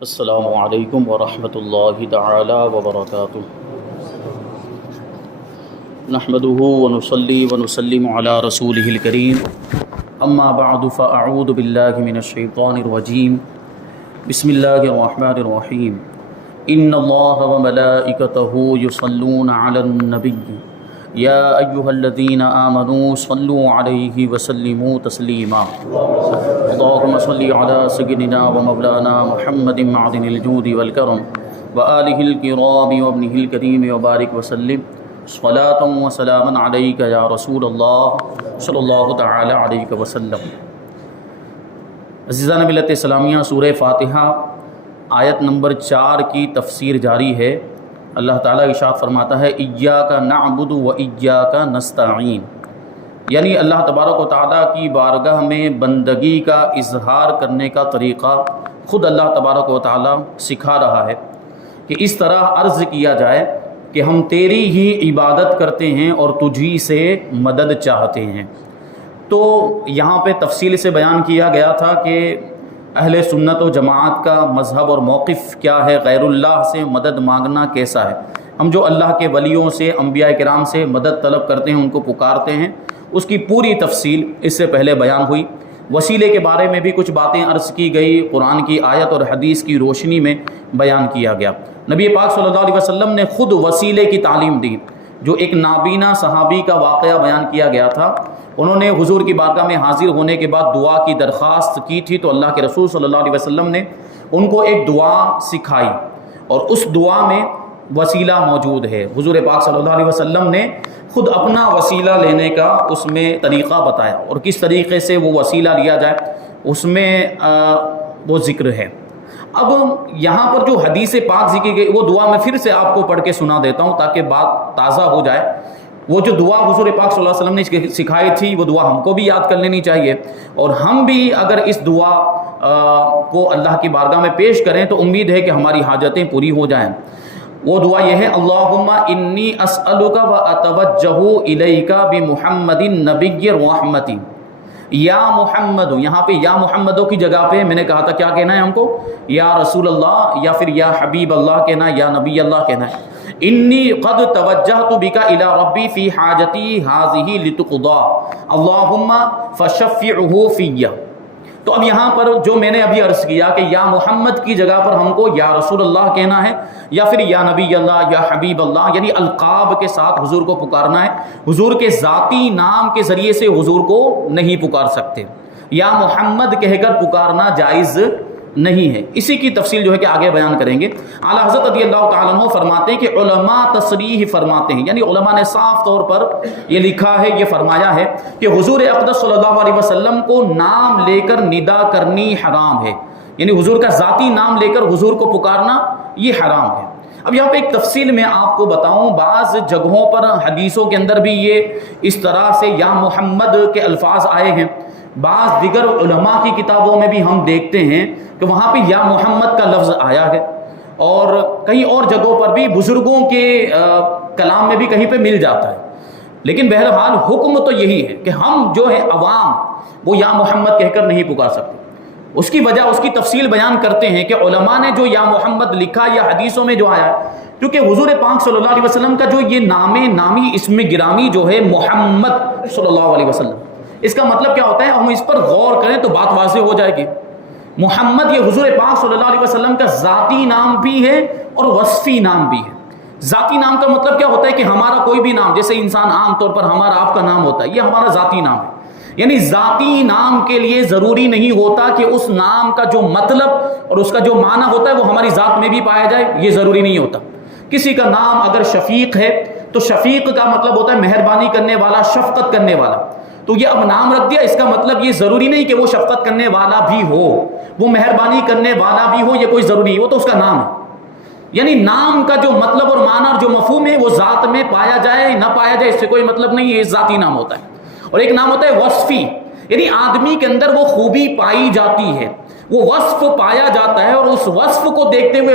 السلام علیکم ورحمۃ اللہ تعالی وبرکاتہ۔ نحمده ونصلی ونسلم علی رسولہ الکریم، اما بعد فاعوذ باللہ من الشیطان الرجیم، بسم اللہ الرحمن الرحیم۔ ان اللہ وملائکتہ یصلون علی النبی یا ایہا الذین آمنوا صلوا علیہ وسلموا تسلیما۔ اللہم صلی علی سیدنا ومولانا محمد معدن الجود والکرم وآلہ الکرام وابنہ الکریم وبارک وسلم صلاۃ وسلاما علیک یا رسول اللہ صلی اللہ تعالی علیہ وسلم۔ عزیزان ملت اسلامیہ، سورہ فاتحہ آیت نمبر 4 کی تفسیر جاری ہے۔ اللہ تعالیٰ ارشاد فرماتا ہے ایاک نعبد و ایاک نستعین، یعنی اللہ تبارک و تعالیٰ کی بارگاہ میں بندگی کا اظہار کرنے کا طریقہ خود اللہ تبارک و تعالیٰ سکھا رہا ہے کہ اس طرح عرض کیا جائے کہ ہم تیری ہی عبادت کرتے ہیں اور تجھی سے مدد چاہتے ہیں۔ تو یہاں پہ تفصیل سے بیان کیا گیا تھا کہ اہل سنت و جماعت کا مذہب اور موقف کیا ہے، غیر اللہ سے مدد مانگنا کیسا ہے۔ ہم جو اللہ کے ولیوں سے، انبیاء کرام سے مدد طلب کرتے ہیں، ان کو پکارتے ہیں، اس کی پوری تفصیل اس سے پہلے بیان ہوئی۔ وسیلے کے بارے میں بھی کچھ باتیں عرض کی گئی، قرآن کی آیت اور حدیث کی روشنی میں بیان کیا گیا۔ نبی پاک صلی اللہ علیہ وسلم نے خود وسیلے کی تعلیم دی۔ جو ایک نابینا صحابی کا واقعہ بیان کیا گیا تھا، انہوں نے حضور کی بارگاہ میں حاضر ہونے کے بعد دعا کی درخواست کی تھی، تو اللہ کے رسول صلی اللہ علیہ وسلم نے ان کو ایک دعا سکھائی، اور اس دعا میں وسیلہ موجود ہے۔ حضور پاک صلی اللہ علیہ وسلم نے خود اپنا وسیلہ لینے کا اس میں طریقہ بتایا، اور کس طریقے سے وہ وسیلہ لیا جائے اس میں وہ ذکر ہے۔ اب یہاں پر جو حدیث پاک ذکر گئی، وہ دعا میں پھر سے آپ کو پڑھ کے سنا دیتا ہوں تاکہ بات تازہ ہو جائے۔ وہ جو دعا حضور پاک صلی اللہ علیہ وسلم نے سکھائی تھی، وہ دعا ہم کو بھی یاد کر لینی چاہیے، اور ہم بھی اگر اس دعا کو اللہ کی بارگاہ میں پیش کریں تو امید ہے کہ ہماری حاجتیں پوری ہو جائیں۔ وہ دعا یہ ہے، اللہم انی اسألک و اتوجہ الیک بمحمد النبی الرحمتی۔ یا محمد، یہاں پہ یا محمدوں کی جگہ پہ میں نے کہا تھا کیا کہنا ہے ہم کو، یا رسول اللہ یا پھر یا حبیب اللہ کہنا ہے، یا نبی اللہ کہنا ہے۔ انی قد توجہت بک الی ربی فی حاجتی ہذہ لتقضی اللہم فشفعہ فی۔ تو اب یہاں پر جو میں نے ابھی عرض کیا کہ یا محمد کی جگہ پر ہم کو یا رسول اللہ کہنا ہے، یا پھر یا نبی اللہ یا حبیب اللہ، یعنی القاب کے ساتھ حضور کو پکارنا ہے۔ حضور کے ذاتی نام کے ذریعے سے حضور کو نہیں پکار سکتے، یا محمد کہہ کر پکارنا جائز نہیں ہے۔ اسی کی تفصیل جو ہے کہ آگے بیان کریں گے۔ اعلیٰ حضرت رضی اللہ تعالیٰ عنہ فرماتے ہیں کہ علماء تصریح فرماتے ہیں، یعنی علماء نے صاف طور پر یہ لکھا ہے، یہ فرمایا ہے کہ حضور اقدس صلی اللہ علیہ وسلم کو نام لے کر ندا کرنی حرام ہے، یعنی حضور کا ذاتی نام لے کر حضور کو پکارنا یہ حرام ہے۔ اب یہاں پہ ایک تفصیل میں آپ کو بتاؤں، بعض جگہوں پر حدیثوں کے اندر بھی یہ اس طرح سے یا محمد کے الفاظ آئے ہیں۔ بعض دیگر علماء کی کتابوں میں بھی ہم دیکھتے ہیں کہ وہاں پہ یا محمد کا لفظ آیا ہے، اور کئی اور جگہوں پر بھی بزرگوں کے کلام میں بھی کہیں پہ مل جاتا ہے۔ لیکن بہرحال حکم تو یہی ہے کہ ہم جو ہے عوام وہ یا محمد کہہ کر نہیں پکار سکتے۔ اس کی وجہ، اس کی تفصیل بیان کرتے ہیں کہ علماء نے جو یا محمد لکھا یا حدیثوں میں جو آیا، کیونکہ حضور پاک صلی اللہ علیہ وسلم کا جو یہ نامی اسم گرامی جو ہے محمد صلی اللہ علیہ وسلم، اس کا مطلب کیا ہوتا ہے، ہم اس پر غور کریں تو بات واضح ہو جائے گی۔ محمد یہ حضور پاک صلی اللہ علیہ وسلم کا ذاتی نام بھی ہے اور وصفی نام بھی ہے۔ ذاتی نام کا مطلب کیا ہوتا ہے کہ ہمارا کوئی بھی نام، جیسے انسان عام طور پر ہمارا آپ کا نام ہوتا ہے، یہ ہمارا ذاتی نام ہے۔ یعنی ذاتی نام کے لیے ضروری نہیں ہوتا کہ اس نام کا جو مطلب اور اس کا جو معنی ہوتا ہے وہ ہماری ذات میں بھی پایا جائے، یہ ضروری نہیں ہوتا۔ کسی کا نام اگر شفیق ہے تو شفیق کا مطلب ہوتا ہے مہربانی کرنے والا، شفقت کرنے والا، تو یہ اب نام رکھ دیا، اس کا مطلب یہ ضروری نہیں کہ وہ شفقت کرنے والا بھی ہو، وہ مہربانی کرنے والا بھی ہو، یہ کوئی ضروری ہے، وہ تو اس کا نام ہے۔ یعنی نام کا جو مطلب اور معنی اور جو مفہوم ہے وہ ذات میں پایا جائے نہ پایا جائے، اس سے کوئی مطلب نہیں ہے، یہ ذاتی نام ہوتا ہے۔ اور ایک نام ہوتا ہے وصفی، یعنی آدمی کے اندر وہ خوبی پائی جاتی ہے، وہ وصف پایا جاتا ہے، اور اس وصف کو دیکھتے ہوئے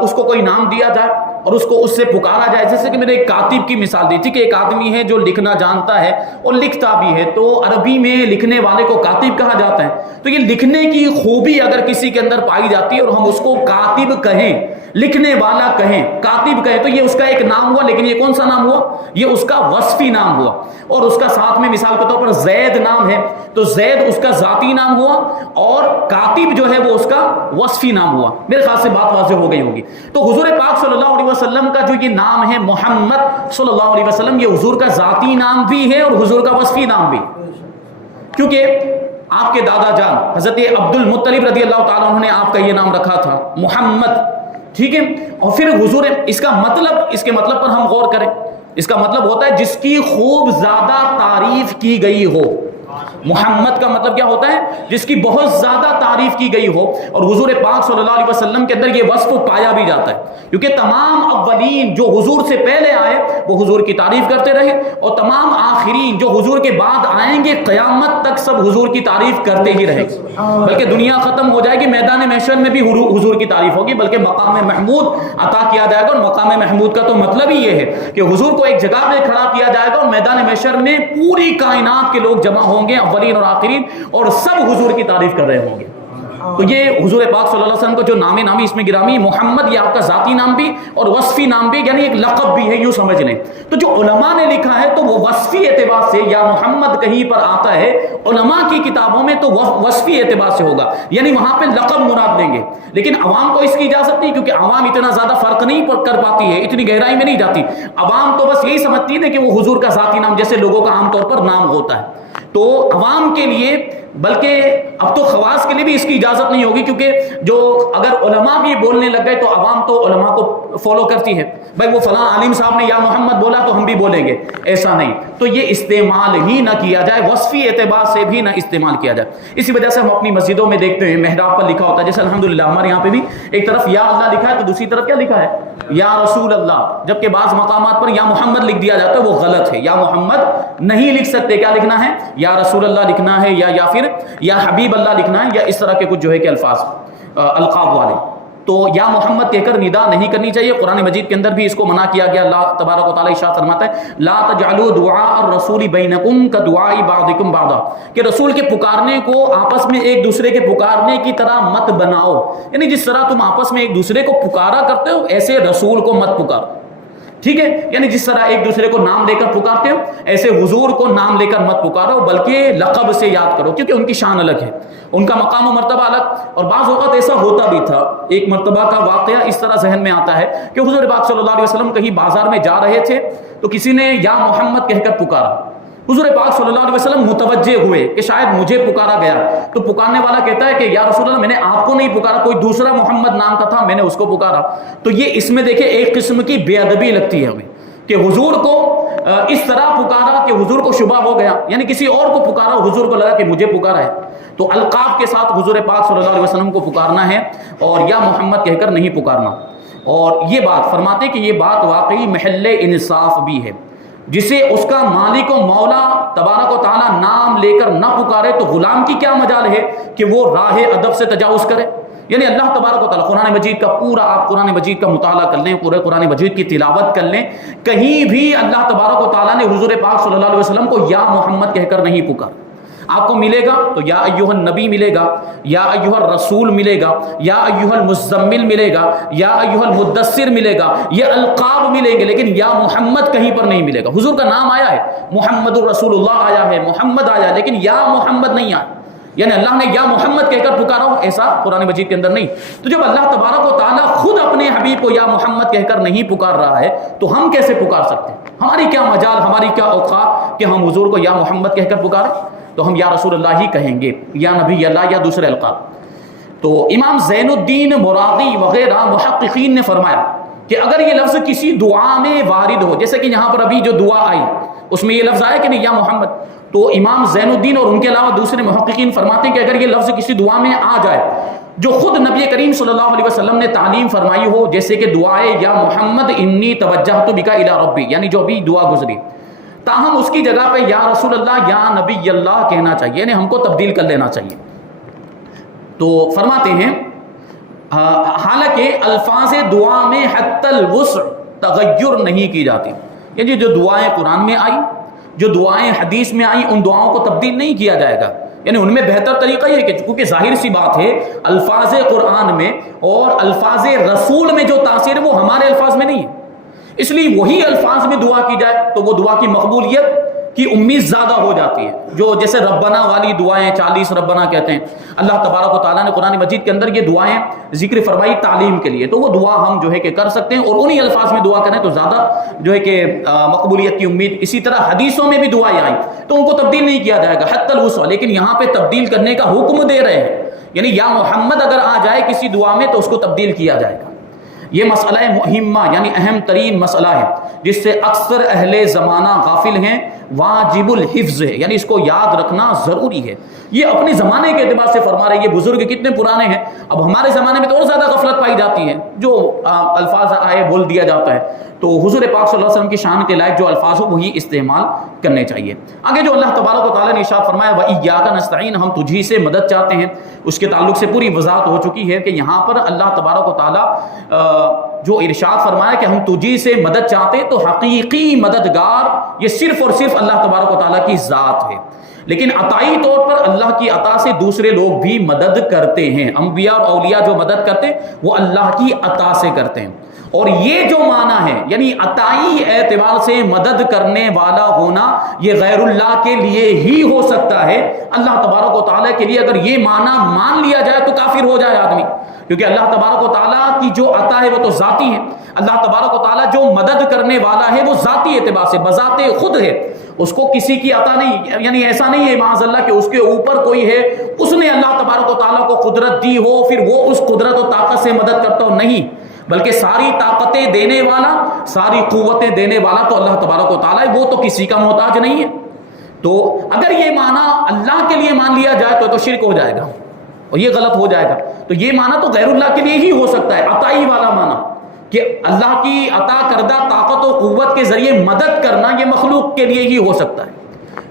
اس کو کوئی نام دیا جائے۔ اور اس کو اس سے پکارا جائے. جیسے کہ میں نے ایک کاتب کی مثال دی تھی کہ ایک آدمی ہے جو لکھنا جانتا ہے اور لکھتا بھی ہے, تو عربی میں لکھنے والے کو کاتب کہا جاتا ہے. تو یہ لکھنے کی خوبی اگر کسی کے اندر پائی جاتی ہے اور ہم اس کو کاتب کہیں, لکھنے والا کہیں, کاتب کہیں, تو یہ اس کا ایک نام ہوا. لیکن یہ کون سا نام ہوا؟ یہ اس کا وصفی نام ہوا. اور اس کا ساتھ میں مثال کے طور پر زید نام ہے, تو زید اس کا ذاتی نام ہوا اور کاتب جو ہے وہ اس کا وصفی نام ہوا. میرے خیال سے بات واضح ہو گئی ہوگی. تو حضور پاک صلی اللہ علیہ وسلم کا جو یہ نام ہے محمد صلی اللہ علیہ وسلم, یہ حضور کا ذاتی نام بھی ہے اور حضور کا وصفی نام بھی, کیونکہ آپ کے دادا جان حضرت عبد المطلب رضی اللہ تعالیٰ عنہ نے آپ کا یہ نام رکھا تھا محمد. ٹھیک ہے, اور پھر حضور, اس کا مطلب, اس کے مطلب پر ہم غور کریں. اس کا مطلب ہوتا ہے جس کی خوب زیادہ تعریف کی گئی ہو. محمد کا مطلب کیا ہوتا ہے؟ جس کی بہت زیادہ تعریف کی گئی ہو. اور حضور پاک صلی اللہ علیہ وسلم کے اندر یہ وصف پایا بھی جاتا ہے, کیونکہ تمام اولین جو حضور سے پہلے آئے وہ حضور کی تعریف کرتے رہے, اور تمام آخرین جو حضور کے بعد آئیں گے قیامت تک سب حضور کی تعریف کرتے ہی رہیں گے. بلکہ دنیا ختم ہو جائے گی, میدان محشر میں بھی حضور کی تعریف ہوگی, بلکہ مقام محمود عطا کیا جائے گا. اور مقام محمود کا تو مطلب ہی یہ ہے کہ حضور کو ایک جگہ پہ کھڑا کیا جائے گا اور میدان محشر میں پوری کائنات کے لوگ جمع ہوں گے, اولین اور آخرین, اور سب حضور کی تعریف کر رہے ہوں گے. تو یہ حضور پاک صلی اللہ علیہ وسلم کا جو نام نامی اس میں گرامی محمد, یہ آپ کا ذاتی نام بھی اور وصفی نام بھی, یعنی ایک لقب بھی ہے, یوں سمجھ لیں. تو جو علماء نے لکھا ہے تو وہ وصفی اعتبار سے یا محمد کہیں پر آتا ہے علماء کی کتابوں میں تو وصفی اعتبار سے ہوگا, یعنی وہاں پہ لقب مراد لیں گے. لیکن عوام کو اس کی اجازت نہیں, کیونکہ عوام اتنا زیادہ فرق نہیں کر پاتی ہے, اتنی گہرائی میں نہیں جاتی. عوام تو بس یہی سمجھتی ہے کہ وہ حضور کا ذاتی نام جیسے لوگوں کا عام طور پر نام ہوتا ہے. تو عوام کے لیے, بلکہ اب تو خواص کے لیے بھی اس کی اجازت نہیں ہوگی, کیونکہ جو اگر علماء بھی بولنے لگ گئے تو عوام تو علماء کو فالو کرتی ہے. بھائی وہ فلاں عالم صاحب نے یا محمد بولا تو ہم بھی بولیں گے, ایسا نہیں. تو یہ استعمال ہی نہ کیا جائے, وصفی اعتبار سے بھی نہ استعمال کیا جائے. اسی وجہ سے ہم اپنی مسجدوں میں دیکھتے ہیں محراب پر لکھا ہوتا ہے, جیسے الحمدللہ ہمارے یہاں پہ بھی ایک طرف یا اللہ لکھا ہے تو دوسری طرف کیا لکھا ہے؟ یا رسول اللہ. جبکہ بعض مقامات پر یا محمد لکھ دیا جاتا ہے, وہ غلط ہے. یا محمد نہیں لکھ سکتے, کیا لکھنا ہے؟ یا رسول اللہ لکھنا ہے, یا پھر یا حبیب اللہ لکھنا ہے, یا اس طرح کے کچھ جو ہے کہ الفاظ القاب والے. تو یا محمد کہہ کر ندا نہیں کرنی چاہیے. قرآن مجید کے اندر بھی اس کو منع کیا گیا. اللہ تبارک و تعالیٰ ارشاد فرماتا ہے لا تجعلوا دعاء الرسول بینکم کدعاء بعضکم بعضا, کہ رسول کے پکارنے کو آپس میں ایک دوسرے کے پکارنے کی طرح مت بناؤ. یعنی جس طرح تم آپس میں ایک دوسرے کو پکارا کرتے ہو ایسے رسول کو مت پکارو. ٹھیک ہے, یعنی جس طرح ایک دوسرے کو نام لے کر پکارتے ہو ایسے حضور کو نام لے کر مت پکارو, بلکہ لقب سے یاد کرو, کیونکہ ان کی شان الگ ہے, ان کا مقام و مرتبہ الگ. اور بعض اوقات ایسا ہوتا بھی تھا, ایک مرتبہ کا واقعہ اس طرح ذہن میں آتا ہے کہ حضور پاک صلی اللہ علیہ وسلم کہیں بازار میں جا رہے تھے تو کسی نے یا محمد کہہ کر پکارا. حضور پاک صلی اللہ علیہ وسلم متوجہ ہوئے کہ شاید مجھے پکارا گیا, تو پکارنے والا کہتا ہے کہ یا رسول اللہ میں نے آپ کو نہیں پکارا, کوئی دوسرا محمد نام کا تھا, میں نے اس کو پکارا. تو یہ اس میں دیکھیں ایک قسم کی بے ادبی لگتی ہے ہمیں کہ حضور کو اس طرح پکارا کہ حضور کو شبہ ہو گیا, یعنی کسی اور کو پکارا, حضور کو لگا کہ مجھے پکارا ہے. تو القاب کے ساتھ حضور پاک صلی اللہ علیہ وسلم کو پکارنا ہے اور یا محمد کہہ کر نہیں پکارنا. اور یہ بات فرماتے کہ یہ بات واقعی محل انصاف بھی ہے. جسے اس کا مالک و مولا تبارک و تعالیٰ نام لے کر نہ پکارے تو غلام کی کیا مجال ہے کہ وہ راہ ادب سے تجاوز کرے. یعنی اللہ تبارک و تعالیٰ قرآن مجید کا پورا, آپ قرآن مجید کا مطالعہ کر لیں, پورے قرآن مجید کی تلاوت کر لیں, کہیں بھی اللہ تبارک و تعالیٰ نے حضور پاک صلی اللہ علیہ وسلم کو یا محمد کہہ کر نہیں پکار. آپ کو ملے گا تو یا ایھا النبی ملے گا, یا ایھا الرسول ملے گا, یا ایھا المزمل ملے گا, یا ایھا المدثر ملے گا, یہ القاب ملیں گے, لیکن یا محمد کہیں پر نہیں ملے گا. حضور کا نام آیا ہے, محمد الرسول اللہ آیا ہے, محمد آیا, لیکن یا محمد نہیں آیا. یعنی اللہ نے یا محمد کہہ کر پکارا ہو, ایسا قرآن مجید کے اندر نہیں. تو جب اللہ تبارک و تعالیٰ خود اپنے حبیب کو یا محمد کہہ کر نہیں پکار رہا ہے تو ہم کیسے پکار سکتے ہیں؟ ہماری کیا مجال, ہماری کیا اوقات کہ ہم حضور کو یا محمد کہہ کر پکاریں؟ تو ہم یا رسول اللہ ہی کہیں گے, یا نبی اللہ, یا دوسرے القاب. تو امام زین الدین مراغی وغیرہ محققین نے فرمایا کہ اگر یہ لفظ کسی دعا میں وارد ہو, جیسے کہ یہاں پر ابھی جو دعا آئی اس میں یہ لفظ آیا کہ نہیں یا محمد, تو امام زین الدین اور ان کے علاوہ دوسرے محققین فرماتے ہیں کہ اگر یہ لفظ کسی دعا میں آ جائے جو خود نبی کریم صلی اللہ علیہ وسلم نے تعلیم فرمائی ہو, جیسے کہ دعائے یا محمد انی توجہت بک الی ربی, یعنی جو ابھی دعا گزری, تاہم اس کی جگہ پہ یا رسول اللہ یا نبی اللہ کہنا چاہیے, یعنی ہم کو تبدیل کر لینا چاہیے. تو فرماتے ہیں حالانکہ الفاظ دعا میں حتی الوسع تغیر نہیں کی جاتی. یہ جو دعائیں قرآن میں آئی، جو دعائیں حدیث میں آئی، ان دعاؤں کو تبدیل نہیں کیا جائے گا. یعنی ان میں بہتر طریقہ یہ ہے کہ کیونکہ ظاہر سی بات ہے الفاظ قرآن میں اور الفاظ رسول میں جو تاثیر ہے وہ ہمارے الفاظ میں نہیں ہے، اس لیے وہی الفاظ میں دعا کی جائے تو وہ دعا کی مقبولیت کی امید زیادہ ہو جاتی ہے. جو جیسے ربنا والی دعائیں 40 ربنا کہتے ہیں، اللہ تبارک و تعالیٰ نے قرآن مجید کے اندر یہ دعائیں ذکر فرمائی تعلیم کے لیے، تو وہ دعا ہم جو ہے کہ کر سکتے ہیں اور انہی الفاظ میں دعا کریں تو زیادہ جو ہے کہ مقبولیت کی امید. اسی طرح حدیثوں میں بھی دعائیں آئیں تو ان کو تبدیل نہیں کیا جائے گا حتی الوسع، لیکن یہاں پہ تبدیل کرنے کا حکم دے رہے ہیں. یعنی یا محمد اگر آ جائے کسی دعا میں تو اس کو تبدیل کیا جائے گا. یہ مسئلہ مہمہ یعنی اہم ترین مسئلہ ہے جس سے اکثر اہل زمانہ غافل ہیں. واجب الحفظ ہے، یعنی اس کو یاد رکھنا ضروری ہے. یہ اپنے زمانے کے اعتبار سے فرما رہے ہیں، یہ بزرگ کتنے پرانے ہیں. اب ہمارے زمانے میں تو اور زیادہ غفلت پائی جاتی ہے، جو الفاظ آئے بول دیا جاتا ہے. تو حضور پاک صلی اللہ علیہ وسلم کی شان کے لائق جو الفاظ ہو وہی استعمال کرنے چاہیے. آگے جو اللہ تبارک و تعالیٰ نے ارشاد فرمایا وَإِيَّاكَ نَسْتَعِينُ، ہم تجھی سے مدد چاہتے ہیں، اس کے تعلق سے پوری وضاحت ہو چکی ہے کہ یہاں پر اللہ تبارک و تعالیٰ جو ارشاد فرمایا کہ ہم تجھی سے مدد چاہتے ہیں، تو حقیقی مددگار یہ صرف اور صرف اللہ تبارک و تعالیٰ کی ذات ہے. لیکن عطائی طور پر اللہ کی عطا سے دوسرے لوگ بھی مدد کرتے ہیں. انبیاء اور اولیاء جو مدد کرتے ہیں وہ اللہ کی عطا سے کرتے ہیں. اور یہ جو معنی ہے یعنی عطائی اعتبار سے مدد کرنے والا ہونا یہ غیر اللہ کے لیے ہی ہو سکتا ہے. اللہ تبارک و تعالیٰ کے لیے اگر یہ معنی مان لیا جائے تو کافر ہو جائے آدمی، کیونکہ اللہ تبارک و تعالیٰ کی جو عطا ہے وہ تو ذاتی ہے. اللہ تبارک و تعالیٰ جو مدد کرنے والا ہے وہ ذاتی اعتبار سے بذات خود ہے، اس کو کسی کی عطا نہیں. یعنی ایسا نہیں ہے معاذ اللہ کہ اس کے اوپر کوئی ہے، اس نے اللہ تبارک و تعالیٰ کو قدرت دی ہو پھر وہ اس قدرت و طاقت سے مدد کرتا ہو، نہیں، بلکہ ساری طاقتیں دینے والا، ساری قوتیں دینے والا تو اللہ تبارک و تعالیٰ ہے، وہ تو کسی کا محتاج نہیں ہے. تو اگر یہ معنی اللہ کے لیے مان لیا جائے تو شرک ہو جائے گا اور یہ غلط ہو جائے گا. تو یہ معنی تو غیر اللہ کے لیے ہی ہو سکتا ہے، عطائی والا معنی کہ اللہ کی عطا کردہ طاقت و قوت کے ذریعے مدد کرنا یہ مخلوق کے لیے ہی ہو سکتا ہے.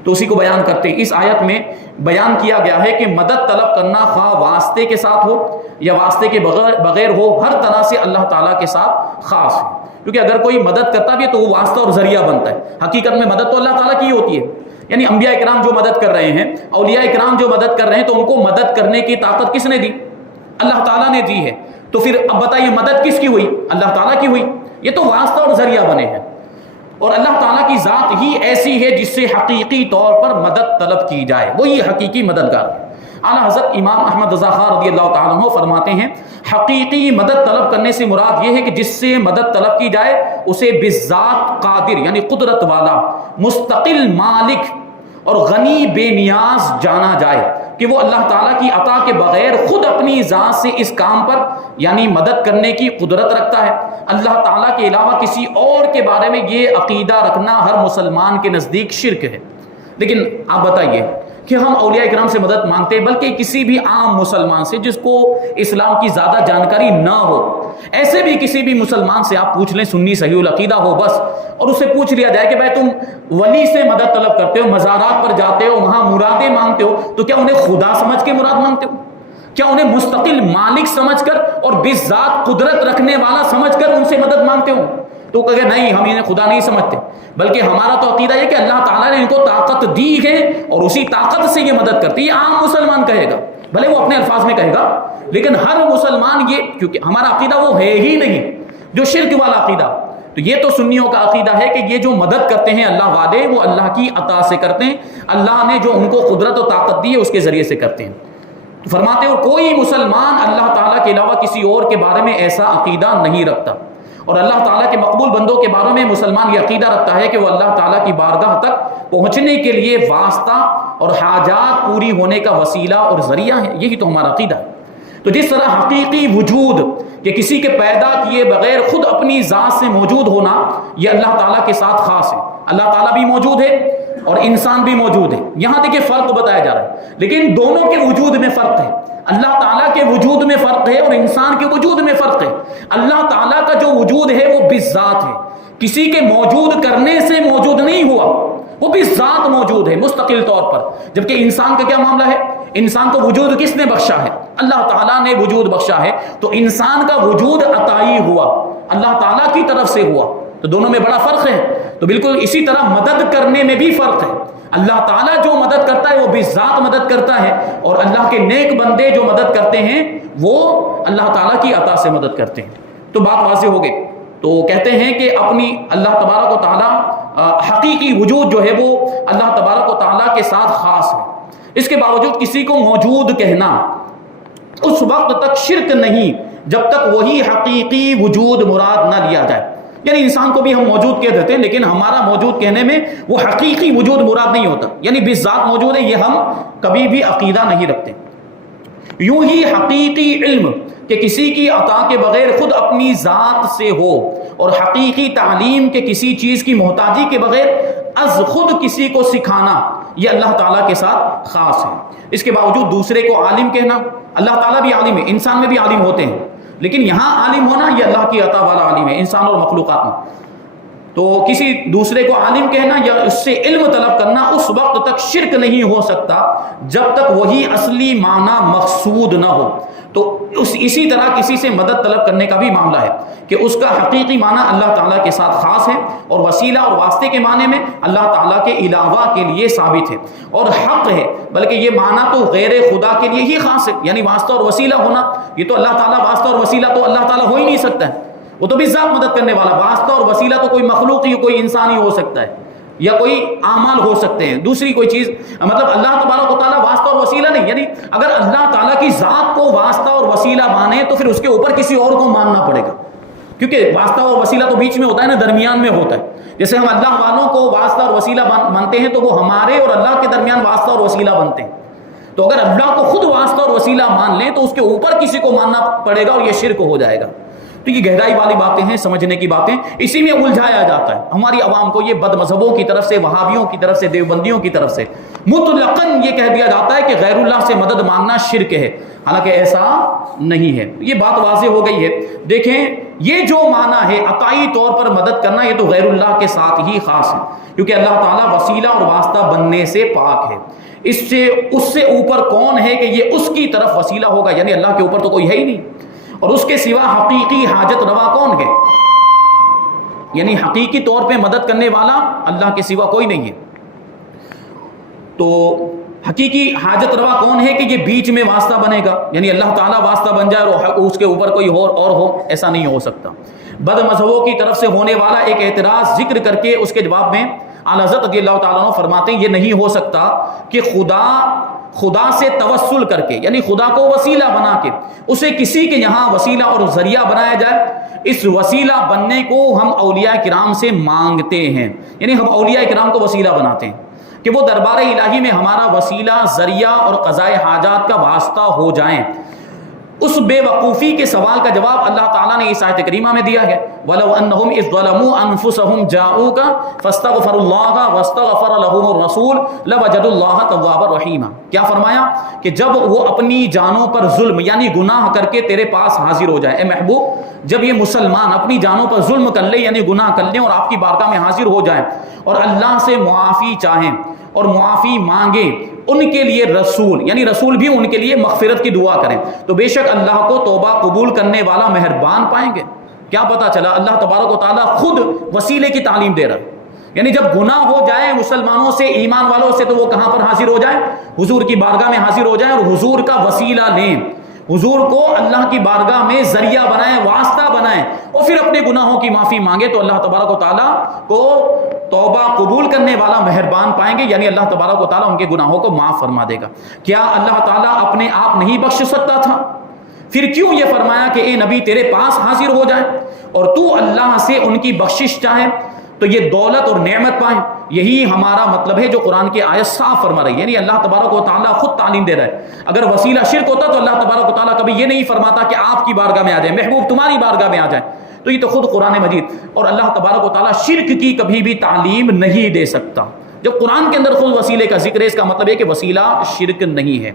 تو اسی کو بیان کرتے ہیں. اس آیت میں بیان کیا گیا ہے کہ مدد طلب کرنا خواہ واسطے کے ساتھ ہو یا واسطے کے بغیر ہو، ہر طرح سے اللہ تعالیٰ کے ساتھ خاص ہے. کیونکہ اگر کوئی مدد کرتا بھی ہے تو وہ واسطہ اور ذریعہ بنتا ہے. حقیقت میں مدد تو اللہ تعالیٰ کی ہی ہوتی ہے. یعنی انبیاء اکرام جو مدد کر رہے ہیں، اولیاء اکرام جو مدد کر رہے ہیں، تو ان کو مدد کرنے کی طاقت کس نے دی؟ اللہ تعالیٰ نے دی ہے. تو پھر اب بتائیے مدد کس کی ہوئی؟ اللہ تعالیٰ کی ہوئی. یہ تو واسطہ اور ذریعہ بنے ہیں. اور اللہ تعالیٰ کی ذات ہی ایسی ہے جس سے حقیقی طور پر مدد طلب کی جائے، وہی حقیقی مددگار. اعلیٰ حضرت امام احمد رضا خان رضی اللہ تعالیٰ عنہ فرماتے ہیں حقیقی مدد طلب کرنے سے مراد یہ ہے کہ جس سے مدد طلب کی جائے اسے بالذات قادر یعنی قدرت والا، مستقل مالک اور غنی بے نیاز جانا جائے، کہ وہ اللہ تعالیٰ کی عطا کے بغیر خود اپنی ذات سے اس کام پر یعنی مدد کرنے کی قدرت رکھتا ہے. اللہ تعالیٰ کے علاوہ کسی اور کے بارے میں یہ عقیدہ رکھنا ہر مسلمان کے نزدیک شرک ہے. لیکن آپ بتائیے کہ ہم اولیاء اکرام سے مدد مانگتے ہیں، بلکہ کسی بھی عام مسلمان سے جس کو اسلام کی زیادہ جانکاری نہ ہو، ایسے بھی کسی بھی مسلمان سے آپ پوچھ لیں، سنی صحیح العقیدہ ہو بس، اور اس سے پوچھ لیا جائے کہ بھائی تم ولی سے مدد طلب کرتے ہو، مزارات پر جاتے ہو، وہاں مرادیں مانگتے ہو، تو کیا انہیں خدا سمجھ کے مراد مانگتے ہو؟ کیا انہیں مستقل مالک سمجھ کر اور بالذات قدرت رکھنے والا سمجھ کر ان سے مدد مانگتے ہو؟ تو کہے نہیں، ہم انہیں خدا نہیں سمجھتے، بلکہ ہمارا تو عقیدہ ہے کہ اللہ تعالیٰ نے ان کو طاقت دی ہے اور اسی طاقت سے یہ مدد کرتی ہے. عام مسلمان کہے گا، بھلے وہ اپنے الفاظ میں کہے گا، لیکن ہر مسلمان یہ، کیونکہ ہمارا عقیدہ وہ ہے ہی نہیں جو شرک والا عقیدہ. تو یہ تو سنیوں کا عقیدہ ہے کہ یہ جو مدد کرتے ہیں اللہ والے، وہ اللہ کی عطا سے کرتے ہیں، اللہ نے جو ان کو قدرت و طاقت دی ہے اس کے ذریعے سے کرتے ہیں. فرماتے ہیں کوئی مسلمان اللہ تعالیٰ کے علاوہ کسی اور کے بارے میں ایسا عقیدہ نہیں رکھتا. اور اللہ تعالیٰ کے مقبول بندوں کے بارے میں مسلمان یہ عقیدہ رکھتا ہے کہ وہ اللہ تعالیٰ کی بارگاہ تک پہنچنے کے لیے واسطہ اور حاجات پوری ہونے کا وسیلہ اور ذریعہ ہے. یہی تو ہمارا عقیدہ ہے. تو جس طرح حقیقی وجود کہ کسی کے پیدا کیے بغیر خود اپنی ذات سے موجود ہونا، یہ اللہ تعالیٰ کے ساتھ خاص ہے. اللہ تعالیٰ بھی موجود ہے اور انسان بھی موجود ہے. یہاں دیکھیں فرق بتایا جا رہا ہے، لیکن دونوں کے وجود میں فرق ہے. اللہ تعالیٰ کے وجود میں فرق ہے اور انسان کے وجود میں فرق ہے. اللہ تعالیٰ کا جو وجود ہے وہ بالذات ہے، کسی کے موجود کرنے سے موجود نہیں ہوا، وہ بالذات موجود ہے مستقل طور پر. جبکہ انسان کا کیا معاملہ ہے؟ انسان کو وجود کس نے بخشا ہے؟ اللہ تعالیٰ نے وجود بخشا ہے، تو انسان کا وجود عطائی ہوا، اللہ تعالیٰ کی طرف سے ہوا، تو دونوں میں بڑا فرق ہے۔ تو بالکل اسی طرح مدد کرنے میں بھی فرق ہے، اللہ تعالیٰ جو مدد کرتا ہے وہ بذات مدد کرتا ہے، اور اللہ کے نیک بندے جو مدد کرتے ہیں وہ اللہ تعالیٰ کی عطا سے مدد کرتے ہیں۔ تو بات واضح ہو گئی۔ تو کہتے ہیں کہ اپنی اللہ تبارک و تعالیٰ حقیقی وجود جو ہے وہ اللہ تبارک و تعالیٰ کے ساتھ خاص ہے، اس کے باوجود کسی کو موجود کہنا اس وقت تک شرک نہیں جب تک وہی حقیقی وجود مراد نہ لیا جائے۔ یعنی انسان کو بھی ہم موجود کہہ دیتے ہیں، لیکن ہمارا موجود کہنے میں وہ حقیقی وجود مراد نہیں ہوتا، یعنی بذات موجود ہے، یہ ہم کبھی بھی عقیدہ نہیں رکھتے۔ یوں ہی حقیقی علم کہ کسی کی عطا کے بغیر خود اپنی ذات سے ہو، اور حقیقی تعلیم کے کسی چیز کی محتاجی کے بغیر از خود کسی کو سکھانا، یہ اللہ تعالیٰ کے ساتھ خاص ہے۔ اس کے باوجود دوسرے کو عالم کہنا، اللہ تعالیٰ بھی عالم ہے، انسان میں بھی عالم ہوتے ہیں، لیکن یہاں عالم ہونا یہ اللہ کی عطا والا عالم ہے، انسان اور مخلوقات میں۔ تو کسی دوسرے کو عالم کہنا یا اس سے علم طلب کرنا اس وقت تک شرک نہیں ہو سکتا جب تک وہی اصلی معنی مقصود نہ ہو۔ تو اسی طرح کسی سے مدد طلب کرنے کا بھی معاملہ ہے کہ اس کا حقیقی معنی اللہ تعالیٰ کے ساتھ خاص ہے، اور وسیلہ اور واسطے کے معنی میں اللہ تعالیٰ کے علاوہ کے لیے ثابت ہے اور حق ہے، بلکہ یہ معنی تو غیر خدا کے لیے ہی خاص ہے، یعنی واسطہ اور وسیلہ ہونا، یہ تو اللہ تعالیٰ واسطہ اور وسیلہ تو اللہ تعالیٰ ہو ہی نہیں سکتا ہے، وہ تو بھی ذات مدد کرنے والا، واسطہ اور وسیلہ تو کوئی مخلوق ہی، کوئی انسان ہی ہو سکتا ہے، یا کوئی اعمال ہو سکتے ہیں، دوسری کوئی چیز، مطلب اللہ تبارک و تعالیٰ واسطہ اور وسیلہ نہیں۔ یعنی اگر اللہ تعالیٰ کی ذات کو واسطہ اور وسیلہ مانے تو پھر اس کے اوپر کسی اور کو ماننا پڑے گا، کیونکہ واسطہ اور وسیلہ تو بیچ میں ہوتا ہے نا، درمیان میں ہوتا ہے۔ جیسے ہم اللہ والوں کو واسطہ اور وسیلہ مانتے ہیں تو وہ ہمارے اور اللہ کے درمیان واسطہ اور وسیلہ بنتے ہیں۔ تو اگر اللہ کو خود واسطہ اور وسیلہ مان لیں تو اس کے اوپر کسی کو ماننا پڑے گا، اور یہ شرک ہو جائے گا۔ تو یہ گہرائی والی باتیں ہیں، سمجھنے کی باتیں، اسی میں الجھایا جاتا ہے ہماری عوام کو، یہ بد مذہبوں کی طرف سے، وہابیوں کی طرف سے، دیوبندیوں کی طرف سے مطلقاً یہ کہہ دیا جاتا ہے کہ غیر اللہ سے مدد مانگنا شرک ہے، حالانکہ ایسا نہیں ہے۔ یہ بات واضح ہو گئی ہے۔ دیکھیں یہ جو معنی ہے عطائی طور پر مدد کرنا، یہ تو غیر اللہ کے ساتھ ہی خاص ہے، کیونکہ اللہ تعالیٰ وسیلہ اور واسطہ بننے سے پاک ہے۔ اس سے اوپر کون ہے کہ یہ اس کی طرف وسیلہ ہوگا؟ یعنی اللہ کے اوپر تو کوئی ہے ہی نہیں، اور اس کے سوا حقیقی حاجت روا کون ہے؟ یعنی حقیقی طور پہ مدد کرنے والا اللہ کے سوا کوئی نہیں ہے۔ تو حقیقی حاجت روا کون ہے کہ یہ بیچ میں واسطہ بنے گا؟ یعنی اللہ تعالیٰ واسطہ بن جائے اور اس کے اوپر کوئی اور ہو، ایسا نہیں ہو سکتا۔ بد مذہبوں کی طرف سے ہونے والا ایک اعتراض ذکر کر کے اس کے جواب میں اعلیٰ حضرت رضی اللہ تعالیٰ عنہ فرماتے ہیں یہ نہیں ہو سکتا کہ خدا سے توسل کر کے، یعنی خدا کو وسیلہ بنا کے اسے کسی کے یہاں وسیلہ اور ذریعہ بنایا جائے۔ اس وسیلہ بننے کو ہم اولیاء کرام سے مانگتے ہیں، یعنی ہم اولیاء کرام کو وسیلہ بناتے ہیں کہ وہ دربار الہی میں ہمارا وسیلہ، ذریعہ اور قضاء حاجات کا واسطہ ہو جائیں۔ اس بے وقوفی کے سوال کا جواب اللہ تعالیٰ نے اس آیت کریمہ میں دیا ہے، وَلَوْ أَنَّهُمْ إِذْ ظَلَمُوا أَنفُسَهُمْ جَاءُوكَ فَاسْتَغْفَرُوا اللَّهَ وَاسْتَغْفَرَ لَهُمُ الرَّسُولُ لَوَجَدُوا اللَّهَ تَوَّابًا رَحِيمًا۔ کیا فرمایا کہ جب وہ اپنی جانوں پر ظلم یعنی گناہ کر کے تیرے پاس حاضر ہو جائے، اے محبوب جب یہ مسلمان اپنی جانوں پر ظلم کر لیں یعنی گناہ کر لیں اور آپ کی بارگاہ میں حاضر ہو جائیں اور اللہ سے معافی چاہیں اور معافی مانگیں، ان کے لیے رسول یعنی رسول بھی ان کے لیے مغفرت کی دعا کریں، تو بے شک اللہ کو توبہ قبول کرنے والا مہربان پائیں گے۔ کیا پتا چلا؟ اللہ تبارک و تعالیٰ خود وسیلے کی تعلیم دے رہا ہے، یعنی جب گناہ ہو جائے مسلمانوں سے، ایمان والوں سے، تو وہ کہاں پر حاضر ہو جائیں؟ حضور کی بارگاہ میں حاضر ہو جائیں اور حضور کا وسیلہ لیں، حضور کو اللہ کی بارگاہ میں ذریعہ بنائیں، واسطہ بنائیں، اور پھر اپنے گناہوں کی معافی مانگے، تو اللہ تبارک و تعالیٰ کو توبہ قبول کرنے والا مہربان پائیں گے، یعنی اللہ تبارک و تعالیٰ ان کے گناہوں کو معاف فرما دے گا۔ کیا اللہ تعالیٰ اپنے آپ نہیں بخش سکتا تھا؟ پھر کیوں یہ فرمایا کہ اے نبی تیرے پاس حاضر ہو جائیں اور تو اللہ سے ان کی بخشش چاہے تو یہ دولت اور نعمت پائیں؟ یہی ہمارا مطلب ہے جو قرآن کی آیت صاف فرما رہی ہے، یعنی اللہ تبارک و تعالیٰ خود تعلیم دے رہا ہے۔ اگر وسیلہ شرک ہوتا تو اللہ تبارک و تعالیٰ کبھی یہ نہیں فرماتا کہ آپ کی بارگاہ میں آ جائیں، محبوب تمہاری بارگاہ میں آ جائیں، تو یہ تو خود قرآن مجید اور اللہ تبارک و تعالیٰ شرک کی کبھی بھی تعلیم نہیں دے سکتا۔ جب قرآن کے اندر خود وسیلے کا ذکر ہے، اس کا مطلب ہے کہ وسیلہ شرک نہیں ہے۔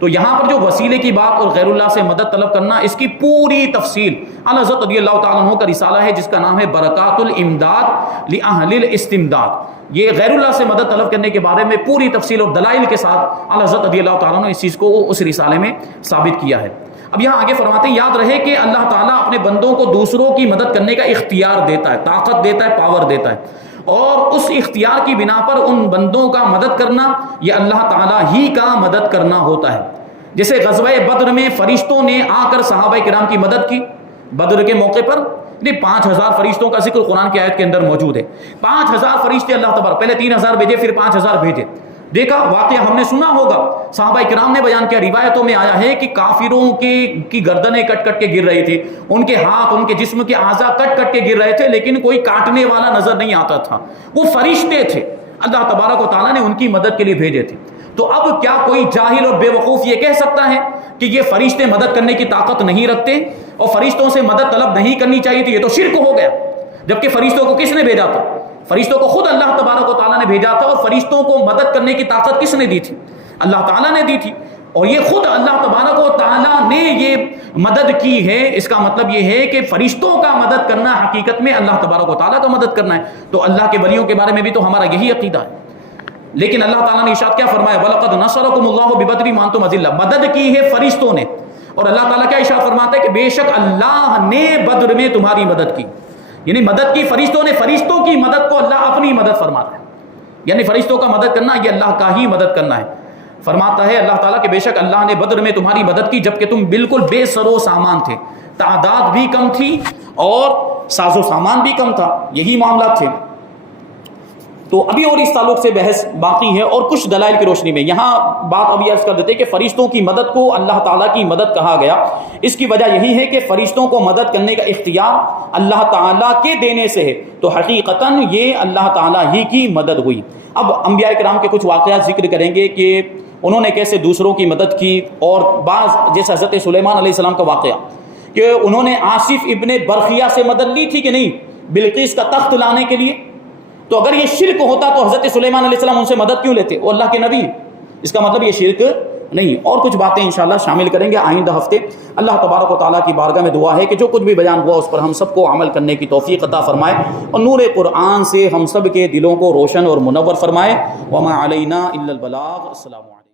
تو یہاں پر جو وسیلے کی بات اور غیر اللہ سے مدد طلب کرنا، اس کی پوری تفصیل اعلیٰ حضرت رضی اللہ تعالیٰ عنہ کا رسالہ ہے جس کا نام ہے برکات الامداد لأہل الاستمداد، یہ غیر اللہ سے مدد طلب کرنے کے بارے میں پوری تفصیل اور دلائل کے ساتھ اعلیٰ حضرت رضی اللہ تعالیٰ نے اس چیز کو اس رسالے میں ثابت کیا ہے۔ اب یہاں آگے فرماتے ہیں یاد رہے کہ اللہ تعالیٰ اپنے بندوں کو دوسروں کی مدد کرنے کا اختیار دیتا ہے، طاقت دیتا ہے، پاور دیتا ہے، اور اس اختیار کی بنا پر ان بندوں کا مدد کرنا یہ اللہ تعالیٰ ہی کا مدد کرنا ہوتا ہے۔ جیسے غزوہ بدر میں فرشتوں نے آ کر صحابہ کرام کی مدد کی۔ بدر کے موقع پر 5000 فرشتوں کا ذکر قرآن کی آیت کے اندر موجود ہے۔ 5000 فرشتے اللہ تبارک، پہلے 3000 بھیجے پھر 5000 بھیجے۔ دیکھا واقعہ ہم نے سنا ہوگا، صحابہ کرام نے بیان کیا، روایتوں میں آیا ہے کہ کافروں کی گردنیں کٹ کٹ کے گر رہی تھی، ان کے ہاتھ، ان کے جسم کے اعضاء کٹ کٹ کے گر رہے تھے، لیکن کوئی کاٹنے والا نظر نہیں آتا تھا۔ وہ فرشتے تھے، اللہ تبارک و تعالیٰ نے ان کی مدد کے لیے بھیجے تھے۔ تو اب کیا کوئی جاہل اور بے وقوف یہ کہہ سکتا ہے کہ یہ فرشتے مدد کرنے کی طاقت نہیں رکھتے اور فرشتوں سے مدد طلب نہیں کرنی چاہیے تھی؟ یہ تو شرک ہو گیا۔ جبکہ فرشتوں کو کس نے بھیجا تھا؟ فرشتوں کو خود اللہ تبارک و تعالیٰ نے بھیجا تھا، اور فرشتوں کو مدد کرنے کی طاقت کس نے دی تھی؟ اللہ تعالیٰ نے دی تھی، اور یہ خود اللہ تبارک و تعالیٰ نے یہ مدد کی ہے۔ اس کا مطلب یہ ہے کہ فرشتوں کا مدد کرنا حقیقت میں اللہ تبارک و تعالیٰ کا مدد کرنا ہے۔ تو اللہ کے ولیوں کے بارے میں بھی تو ہمارا یہی عقیدہ ہے۔ لیکن اللہ تعالیٰ نے ارشاد کیا فرمایا؟ وَلَقَدْ نَصَرَكُمُ اللَّهُ بِبَدْرٍ وَأَنْتُمْ أَذِلَّةٌ، مدد کی ہے فرشتوں نے۔ اور اللہ تعالیٰ کیا ارشاد فرماتا ہے کہ بے شک اللہ نے بدر میں تمہاری مدد کی، یعنی مدد کی فرشتوں نے۔ فرشتوں کی مدد کو اللہ اپنی مدد فرماتا ہے، یعنی فرشتوں کا مدد کرنا یہ اللہ کا ہی مدد کرنا ہے۔ فرماتا ہے اللہ تعالیٰ کہ بے شک اللہ نے بدر میں تمہاری مدد کی جبکہ تم بالکل بے سر و سامان تھے، تعداد بھی کم تھی اور ساز و سامان بھی کم تھا، یہی معاملات تھے۔ تو ابھی اور اس تعلق سے بحث باقی ہے، اور کچھ دلائل کی روشنی میں یہاں بات ابھی عرض کر دیتے کہ فرشتوں کی مدد کو اللہ تعالیٰ کی مدد کہا گیا۔ اس کی وجہ یہی ہے کہ فرشتوں کو مدد کرنے کا اختیار اللہ تعالیٰ کے دینے سے ہے، تو حقیقتاً یہ اللہ تعالیٰ ہی کی مدد ہوئی۔ اب انبیاء کرام کے کچھ واقعات ذکر کریں گے کہ انہوں نے کیسے دوسروں کی مدد کی، اور بعض جیسے حضرت سلیمان علیہ السلام کا واقعہ کہ انہوں نے آصف ابن برخیہ سے مدد لی تھی کہ نہیں بلقیس کا تخت لانے کے لیے۔ تو اگر یہ شرک ہوتا تو حضرت سلیمان علیہ السلام ان سے مدد کیوں لیتے؟ وہ اللہ کے نبی، اس کا مطلب یہ شرک نہیں۔ اور کچھ باتیں انشاءاللہ شامل کریں گے آئندہ ہفتے۔ اللہ تبارک و تعالیٰ کی بارگاہ میں دعا ہے کہ جو کچھ بھی بیان ہوا اس پر ہم سب کو عمل کرنے کی توفیق عطا فرمائے، اور نور قرآن سے ہم سب کے دلوں کو روشن اور منور فرمائے۔ وما علینا الا البلاغ۔ السلام علیکم۔